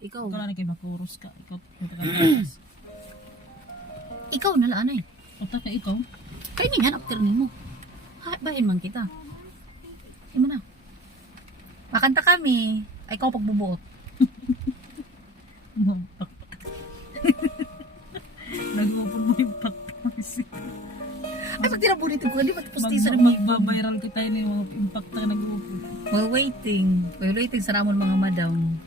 Ikaw. Ikaw na kay makuros ka. Ikaw tagalikas. Ikaw na laan eh. Uta ka ikaw. Kaya niyan, after mo. Bahin man kita. Imo na. Makanta kami. Ay, ikaw pagbubuot. Nag-open mo yung pakpasi. Ay, pag tinabulitin ko, di ba pustiso na Magbabiral kita yun yung mga impact na nag-open. While waiting sa ramon mga madam.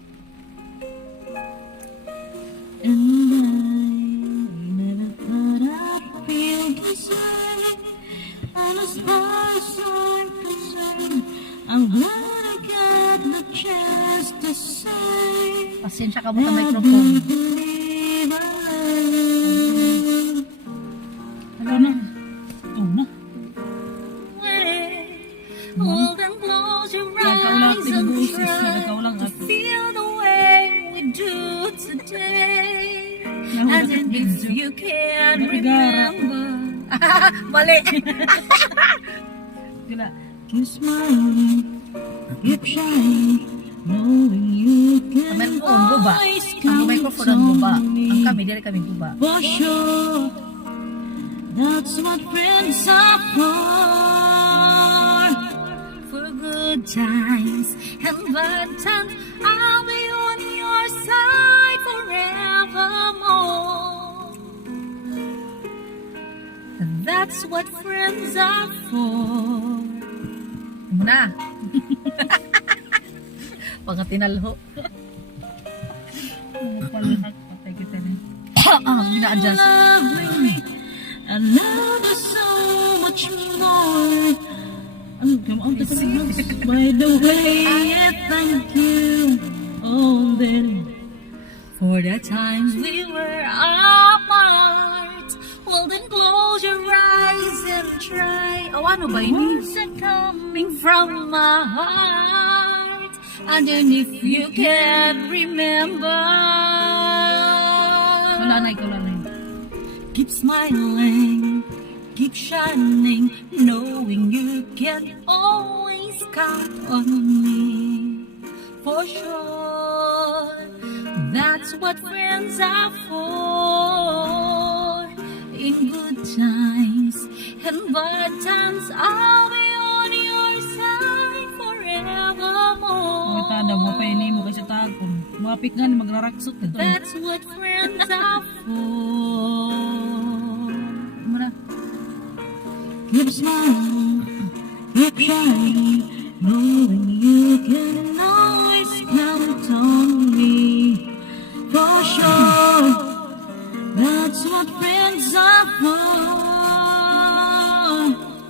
I'm glad I got the chance to say Pasensya ka mo sa microphone. Hello na. Oh na. Hold and close your eyes and try to feel the way we do today. And then if you can remember. Mali. Gila. Keep smiling, keep shining, knowing you Ang can microphone guba. Ang microphone ang guba. Ang kami, dili kami guba. for sure. That's what friends are for. For good times and bad times, I'll be on your side forevermore. And that's what friends are for. Muna. Pangatinalho. Palihak, patay kita na. Gina-adjust. Lovely, I love you so much more. Ano, come on, by the way, thank you. Oh, then. For the times we were apart. Well, then close your eyes and try. Oh, ano ba ini? Words are coming from my heart. And then if you can't remember. Wala na, ikaw lang na. Keep smiling, keep shining, knowing you can always count on me. For sure, that's what friends are for. In good times and bad times, I'll be on your side forevermore. Mga tada, mga painay mo kasi tagon. Mga pikngan, magraraksot ito. That's what friends are for. Muna. Keep smiling, keep shining, knowing you can always count on me. For sure, that's what friends are for.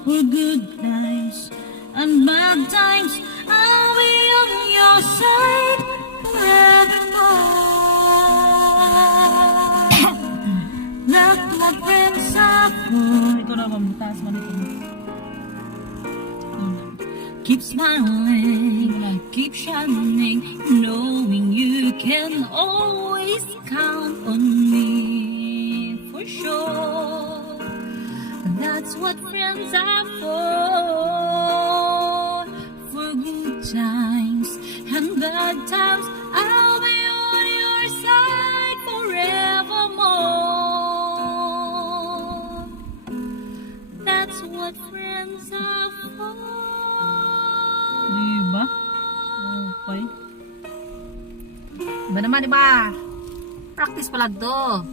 For good times and bad times, I'll be on your side forevermore. That's what friends are for. Ikaw na mamutaas man ito. Keep smiling, keep shining, knowing you can always count on me. For sure, that's what friends are for. For good times and bad times, I'll be on your side forevermore. That's what friends are for. Diba? Okay. Ba naman, diba? Practice pala to.